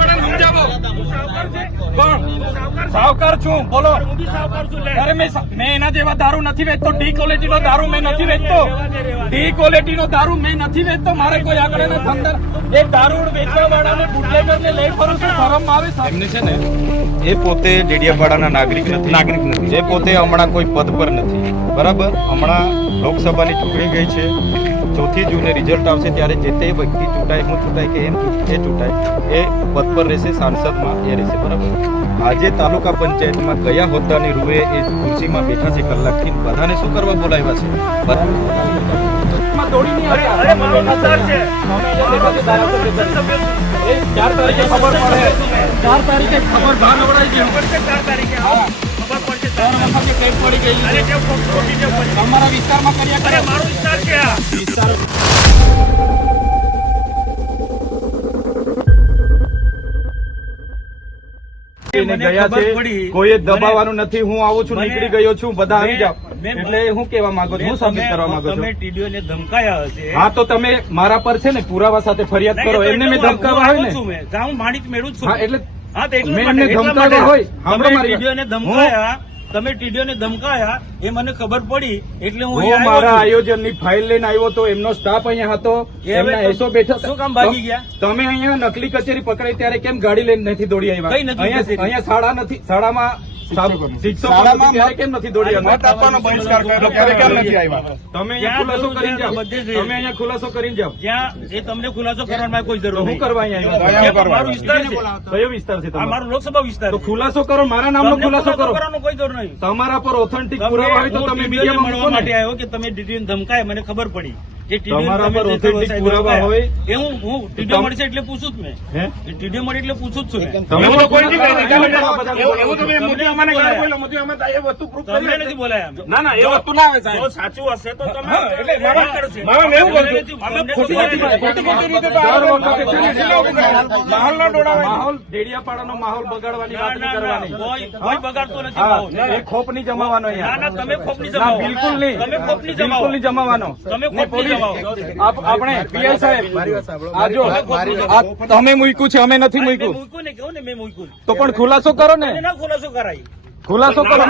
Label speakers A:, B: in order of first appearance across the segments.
A: વાળાને સમજાવો. કોણ સાવકાર છું બોલો. અરે મેં મેં એના જેવા દારૂ નથી વેચતો. ડી ક્વોલિટી નો દારૂ મેં નથી વેચતો. ડી ક્વોલિટી નો દારૂ મેં નથી વેચતો. મારે કોઈ આગળ એના અંદર એ દારૂ વેચવા વાળાને બુટલેગર ને લઈ ફરું છું શરમ આવે
B: એમને છે ને એ પોતે ડેડિયાપાડાના નાગરિક નથી. નાગરિક નથી. એ પોતે હમણાં કોઈ પદ પર નથી. બરાબર? હમણાં લોકસભાની ચૂંટણી ગઈ છે. ચોથી જૂને રિઝલ્ટ આવશે ત્યારે જે તે વ્યક્તિ ચૂંટાય હું ચૂંટાય કે એમ એ ચૂંટાય એ પદ પર રહેશે સાંસદમાં એ રહેશે બરાબર? આજે તાલુકા પંચાયતમાં કયા હોદ્દાની રૂએ એ ખુરશીમાં બેઠા છે કલાકથી. બધાને શું કરવા બોલાવ્યા છે?
A: ચાર તારીખે ખબર પડે. ચાર તારીખે ખબર ભાન અવડાઈ ગઈ
C: ચાર તારીખે.
A: ત્રણ વખતે ટેપ પડી ગયેલી
C: અરે
A: છે
C: કેમ ખોટી ખોટી ટેવ પડી?
A: તમારા વિસ્તારમાં કર્યા કરે.
C: મારો વિસ્તાર છે
A: વિસ્તાર
B: ગયા છે.
C: પડી.
B: દબાવવાનું નથી હું આવું છું નીકળી ગયો છું બધા આવી જાઓ. એટલે હું કેવા માંગુ છું હું સાબિત કરવા માંગુ
C: તમે
B: છું
C: ટીડીઓને ધમકાયા હશે.
B: હા તો તમે મારા પર છે ને પુરાવા સાથે ફરિયાદ કરો. એમને મેં
C: હું-
B: ધમકાવા
C: હું
B: હોય
C: છું
B: ને
C: હું માણિક મેળવું છું.
B: હા એટલે મેં એમને
C: એટલા
B: ધમકાવ્યા હોય. સાંભળો મારી
C: ધમકાયા. તમે ટીડીઓને ધમકાયા એ મને ખબર પડી એટલે હું
B: મારા
C: આવ્યો
B: ની ફાઇલ લઈને આવ્યો તો એમનો સ્ટાફ અહીંયા હતો એમના એસો બેઠા
C: શું કામ ભાગી ગયા?
B: તમે અહીંયા નકલી કચેરી પકડાઈ ત્યારે કેમ ગાડી લઈને નથી દોડી આવ્યા? અહીંયા શાળા નથી શાળામાં શિક્ષકો નથી ત્યારે કેમ નથી દોડી આવ્યા?
C: મત આપવાનો બહિષ્કાર કર્યો. ત્યારે કેમ નથી આવ્યા?
B: તમે અહીંયા
C: જ્યાં
B: ખુલાસો કરીને જાઓ.
C: બધે જ
B: તમે અહીંયા ખુલાસો કરીને જાઓ.
C: જ્યાં એ તમને ખુલાસો કરવાની કોઈ જરૂર
B: હું કરવા અહીંયા
C: કેમ?
B: આવ્યા
C: મારો વિસ્તાર છે.
B: કયો વિસ્તાર છે તમારો?
C: મારો લોકસભા વિસ્તાર છે.
B: ખુલાસો કરો. મારા નામનો ખુલાસો કરો.
C: કોઈ જરૂર નહીં.
B: તમારા પર ઓથેન્ટિક પુરાવા હોય તો તમે મીડિયામાં
C: માટે આવ્યો કે તમે ડીટીને ધમકાય મને ખબર પડી. જે
B: તમારા પર
C: જે
B: પુરાવા હોય.
C: એ હું હું ટીડીઓ મળશે એટલે પૂછું જ મેં.
B: હે?
C: ટીડીઓ મળે એટલે પૂછું જ છું
B: તમે લોકો
C: કોઈ નહીં
B: કહેતા.
C: કહેતા.
B: એવું- એવું
C: તમે મોદી અમાને ગાળ બોલ્યો, મોદી અમે એ વસ્તુ proof કરી
A: નથી
C: બોલાયા
A: ના ના એ વસ્તુ ના આવે સાહેબ.
C: સાચું હશે તો તમે
A: એટલે મારા-
C: કરશે.
A: મારા મેં એવું
C: તમને
A: અમે ખોટી
C: ખોટી
A: ખોટી- ખોટી ખોટી રીતે તો આ
B: વખતે છે ને
A: જિલ્લા ઉભું કરે. માહોલ ન દોડાવાય.
B: માહોલ ડેડિયાપાડાનો માહોલ બગાડવાની વાત નહીં કરવાની.
C: કોઈ કોઈ બગાડતો નથી
B: એ ખોપ નહીં જમાવાનો અહીંયા.
C: ના તમે ખોપની
B: નહીં
C: જમાવો.
B: બિલકુલ નહીં.
C: તમે જમાવો
B: બિલકુલ નહીં જમાવાનો.
C: તમે
B: ને આપણે પીઆઈ સાહેબ આજો તમે મૂક્યું છે અમે નથી મૂક્યું.
C: મૂક્યું ને કેવું ને મેં મૂક્યું?
B: તો પણ ખુલાસો કરો ને
C: ખુલાસો કરાય.
B: ખુલાસો કરો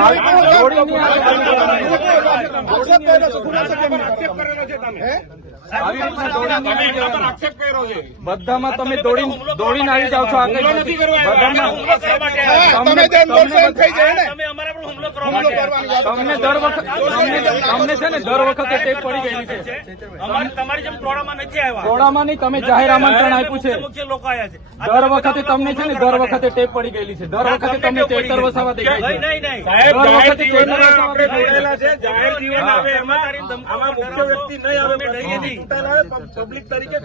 B: બધામાં તમે દોડીને દોડીને આવી જાઓ છો. તમને તમને
A: થઈ જાય ને.
C: તમે અમારા પર હુમલો કરવા માટે આવ્યા.
B: તમને દર વખત તમને છે ને દર વખતે ટેપ પડી ગયેલી છે.
C: અમારે તમારી જેમ ટોળામાં નથી આવ્યા.
B: ટોળામાં નહીં તમે જાહેર આમંત્રણ આપ્યું છે.
C: મુખ્ય મુખ્ય લોકો આવ્યા છે.
B: દર વખતે તમને છે ને દર વખતે ટેપ પડી ગયેલી છે. દર વખતે તમને ટેપ વસાવા દેખાય છે.
A: સાહેબ જાહેર જીવનમાં આપણે જોડાયેલા છે જાહેર જીવન આવે એમાં આમાં મુખ્ય વ્યક્તિ નહીં આવે
C: તમે નહીં.
A: ચૂંટાયેલા પબ્લિક તરીકે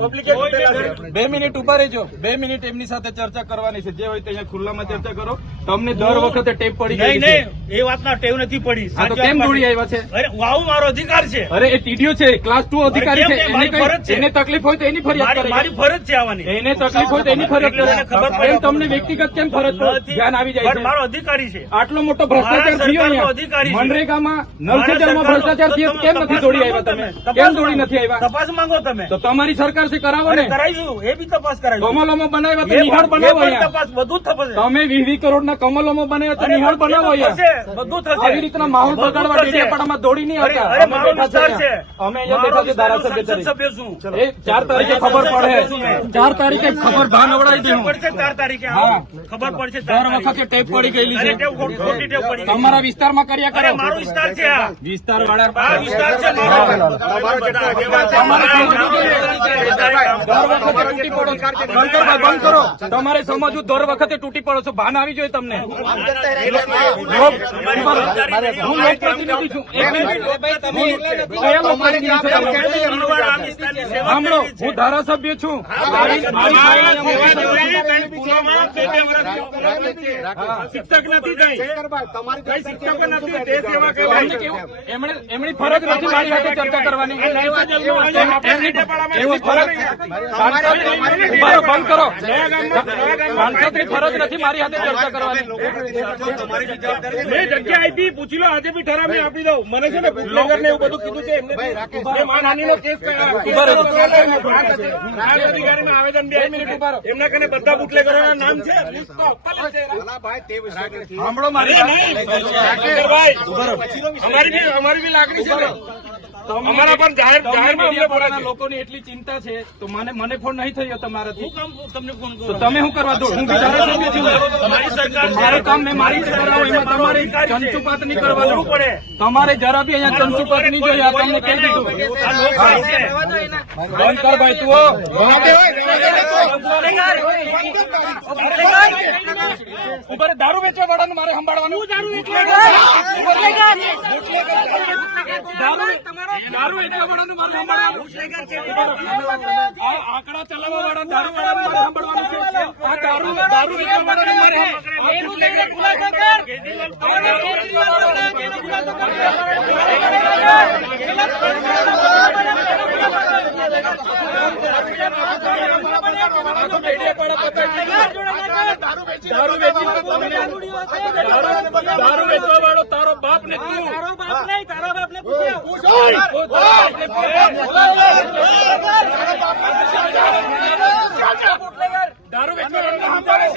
A: પબ્લિકે
C: કોઈ
A: ચૂંટાયેલા
C: બી
B: મિનિટ ઊભા રહેજો. બે મિનિટ એમની સાથે ચર્ચા કરવાની છે. જે હોય તે ખુલ્લામાં ચર્ચા કરો. તમને દર વખતે ટેપ પડી છે.
C: નહીં. એ વાતના ટેવ નથી પડી.
B: તો
C: સાચી
B: કેમ દોડી આવ્યા છે?
C: અરે વાવ મારો અધિકાર છે.
B: અરે એ ટીડીઓ છે. ક્લાસ ટુ અધિકારી છે. એને
C: ફરજ છે.
B: તકલીફ હોય તો એની ફરિયાદ
C: મારી મારી ફરજ છે આવવાની
B: એને તકલીફ હોય તો એની ફરિયાદ કરે. તમને વ્યક્તિગત કેમ ફરજ ધ્યાન આવી જાય
C: મારો અધિકારી છે.
B: આટલો મોટો ભ્રષ્ટાચાર થયો
C: અધિકારી
B: મનરેગામાં
C: સરકારનો-
B: ભ્રષ્ટાચાર થયો કેમ નથી દોડી આવ્યા તમે? કેમ દોડી નથી આવ્યા?
C: તપાસ માંગો તમે.
B: તો તમારી સરકાર છે કરાવો ને.
C: કરાવીશું એ બી તપાસ કરાવી
B: કમલોમાં બનાવ્યા તો નિહાળ બનાવો
C: તપાસ બધું થશે
B: તમે વીસ વીસ કરોડના કમલોમાં બનાવ્યા તો નિહાળ બનાવો
C: બધું થશે.
B: આવી રીતના માહોલ બગાડવા ડેડિયાપાડામાં દોડી નહીં આવતા. અમે અહીંયા. બેઠા છે ધારાસભ્ય તરીકે. એ ચાર તારીખે ખબર પડે. ચાર તારીખે ખબર ભાન અવડાવી
C: દઉં ચાર તારીખે. ખબર પડશે
B: દર વખતે ટેપ પડી ગયેલી છે. તમારા વિસ્તારમાં કર્યા કરે.
C: મારો વિસ્તાર છે
B: વિસ્તાર વાળા
C: વિસ્તાર છે તમારે
B: દર વખતે તૂટી પડો છો. બંધ કરો ભાઈ, બંધ કરો. તમારે સમજવું દર વખતે તૂટી પડો છો. ભાન આવી જોઈએ તમને. હું લોકપ્રતિનિધિ છું. સાંભળો હું ધારાસભ્ય છું.
A: શિક્ષક નથી
B: એમને કેવું- એમણે એમની ફરજ નથી મારી સાથે ચર્ચા કરવાની. ફરજ
C: બંધ કરો. સાંસદની ફરજ નથી મારી હાથે ચર્ચા કરવાની.
D: મેં જગ્યા આપી પૂછી લો આજે બી ઠરાવી આપી દઉં. મને છે ને બુટલેગર ને એવું બધું કીધું છે એમને માનહાનિનો કેસ ઊભા અધિકારીમાં આવેદન બે મિનિટ ઊભા રહો. એમના કને બધા બુટલેગરોના નામ છે અમારી બી લાગણી છે. અમારા પણ જાહેર અમને
C: લોકોની એટલી ચિંતા છે તો મને મને ફોન નહીં થયો તમારાથી.
D: હું તમને ફોન
C: તો તમે શું કરવા દો? હું છું
D: તમારી સરકાર.
C: કામ મેં મારી રીતે કરાવું એમાં તમારે ચંચુપાત નહીં
D: બોલવું પડે.
C: તમારે જરા બી અહીંયા ચંચુપાત નહીં જોઈએ આ તમને કહી દીધું. બંધ કર ભાઈ તું હો. દારૂ વેચવા વાળાનું મારે સંભાળવાનું. દારૂ વેચવા દારૂ વેચવા વાળાનું મારે આંકડા ચલાવવા વાળા દારૂ વાળાનું મારે છે. આ દારૂ દારૂ વેચવા વાળાનું મારે દારૂ વેચી દારૂ વેચવા વાળો તારો બાપ ને તું દારૂ વેચવા વાળાને સમજાવો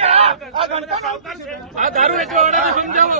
C: આ દારૂ વેચવા વાળા સમજાવો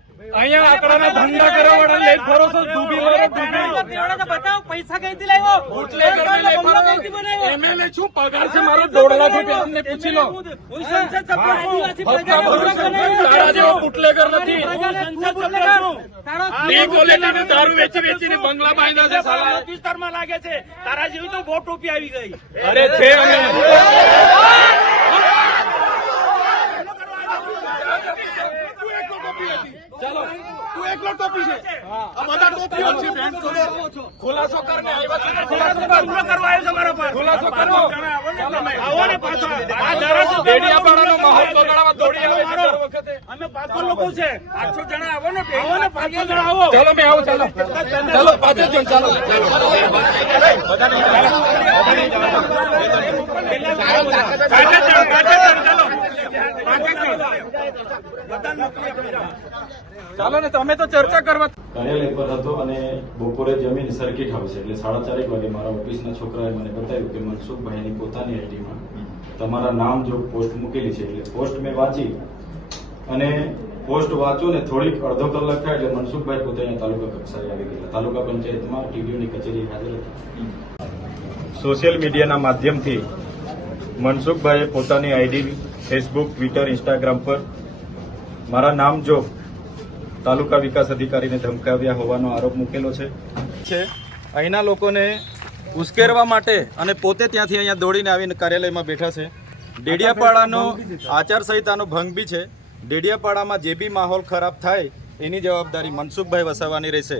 C: અહીંયા આંકડાના ધંધા કરવા વાળા લઈ ફરો છો ડૂબી મરો ડૂબી
E: પૈસા કઈથી લાવ્યો?
C: ફરો એમએલએ શું પગાર છે મારો દોઢ લાખ રૂપિયા? તમને પૂછી લો.
E: હું. સંસદ સભ્ય
C: જેવો બુટલેગર નથી. ડી ક્વોલિટી નું દારૂ વેચી વેચીને બંગલા બાંધ્યા છે.
D: મત વિસ્તારમાં લાગે છે. તારા જેવી તો બહુ ટોપી આવી ગઈ.
C: અરે છે અમે. ખુલાસો કરને આવ્યા છે. ને ખુલાસો કર.
D: હુમલો કરવા આવ્યો છે મારા પર.
C: ખુલાસો કરો
D: આવો ને પાછો. આ ધારાસભ્ય
C: ડેડિયાપાડાનો માહોલ બગાડવા દોડી આવે છે. વખતે.
D: અમે પાંચસો લોકો છે. પાંચસો જણા આવો ને આવો ને પાંચસો જણા આવો.
C: ચાલો મેં આવો ચાલો. ચાલો પાછળ જો ચાલો.
D: પાંચે જણ ચાલો. પાંચે જણ
C: ચાલો ને તમે તો ચર્ચા કરવા
F: કાર્યાલય પર હતો અને બપોરે જમીન સર્કિટ હાઉસ એટલે સાડા ચારેક વાગે મારા ઓફિસના છોકરાએ મને બતાવ્યું કે મનસુખભાઈની પોતાની આઈડીમાં તમારા નામ જો પોસ્ટ મૂકેલી છે એટલે પોસ્ટ મેં વાંચી. અને પોસ્ટ વાંચો ને થોડીક અડધો કલાક થાય એટલે મનસુખભાઈ પોતે અહીંયા તાલુકા કક્ષાએ આવી ગયા તાલુકા પંચાયતમાં ટીડીઓની કચેરી હાજર હતી. સોશિયલ મીડિયાના માધ્યમથી મનસુખભાઈએ પોતાની આઈડી, ફેસબુક, ટ્વિટર, ઇન્સ્ટાગ્રામ પર મારા નામ જો તાલુકા વિકાસ અધિકારીને ધમકાવ્યા હોવાનો આરોપ મૂકેલો છે.
B: અહીંના લોકોને ઉશ્કેરવા માટે અને પોતે ત્યાંથી અહીંયા દોડીને આવીને કાર્યાલયમાં બેઠા છે. ડેડિયાપાડાનો આચારસંહિતાનો ભંગ બી છે. ડેડિયાપાડામાં જે બી માહોલ ખરાબ થાય, એની જવાબદારી મનસુખભાઈ વસાવવાની રહેશે.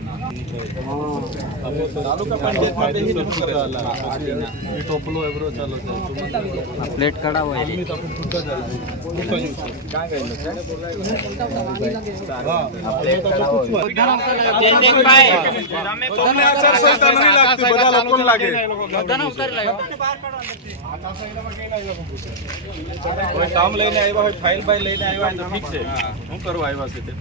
E: પ્લેટ કઢાવો
B: કામ લઈને આવ્યા હોય ફાઇલ ફાઇલ લઈને આવ્યા હોય તો ઠીક છે. શું કરવા આવ્યા છે